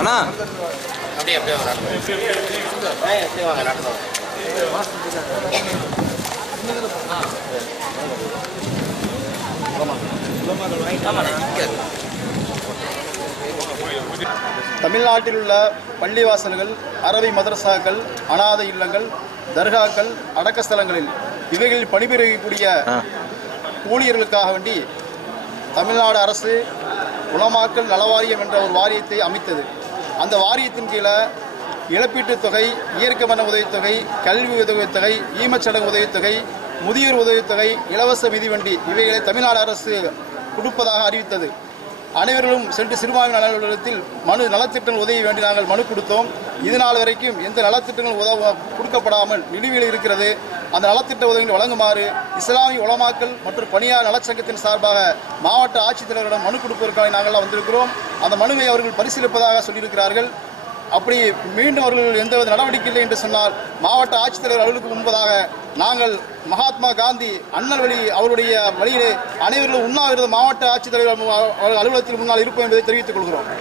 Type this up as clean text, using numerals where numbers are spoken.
அண்ணா அப்படியே அப்படியே வாங்க நடந்து தமிழ்நாட்டில் உள்ள பள்ளிவாசல்கள், அரபி மதரசாக்கள், அனாதை இல்லங்கள், தர்காக்கள், அடக்கஸ்தலங்களில் இவைகளில் பணிபுரியக்கூடிய ஊழியர்களுக்காக வேண்டி தமிழ்நாடு அரசு உலமாக்கல் நலவாரியம் என்ற ஒரு வாரியத்தை அமைத்தது. அந்த வாரியத்தின் கீழே இழப்பீட்டுத் தொகை, இயற்கை மரண உதவித்தொகை, கல்வி உதவித்தொகை, ஈமச்சடங்கு உதவித்தொகை, முதியோர் உதவித்தொகை, இலவச மிதிவண்டி இவைகளை தமிழ்நாடு அரசு கொடுப்பதாக அறிவித்தது. அனைவர்களும் சென்று சிறுபான்மை நல அலுவலகத்தில் நலத்திட்டங்கள் உதவி வேண்டி நாங்கள் மனு கொடுத்தோம். இதனால் வரைக்கும் எந்த நலத்திட்டங்கள் கொடுக்கப்படாமல் நிலுவையில் இருக்கிறது. அந்த நலத்திட்ட உதவிகளை வழங்குமாறு இஸ்லாமிய உலமாக்கல் மற்றும் பணியாளர் நலச்சங்கத்தின் சார்பாக மாவட்ட ஆட்சித்தலைவரிடம் மனு கொடுப்பதற்காக நாங்கள் வந்திருக்கிறோம். அந்த மனுவை அவர்கள் பரிசீலிப்பதாக சொல்லியிருக்கிறார்கள். அப்படி மீண்டும் அவர்கள் எந்தவித நடவடிக்கை இல்லை என்று சொன்னால் மாவட்ட ஆட்சித்தலைவர் அலுவலகத்துக்கு முன்பதாக நாங்கள் மகாத்மா காந்தி அண்ணல் வழி அவருடைய வழியிலே அனைவரும் உண்ணாவிரதம் மாவட்ட ஆட்சித்தலைவர் அலுவலகத்தில் முன்னால் இருப்போம் என்பதை தெரிவித்துக் கொள்கிறோம்.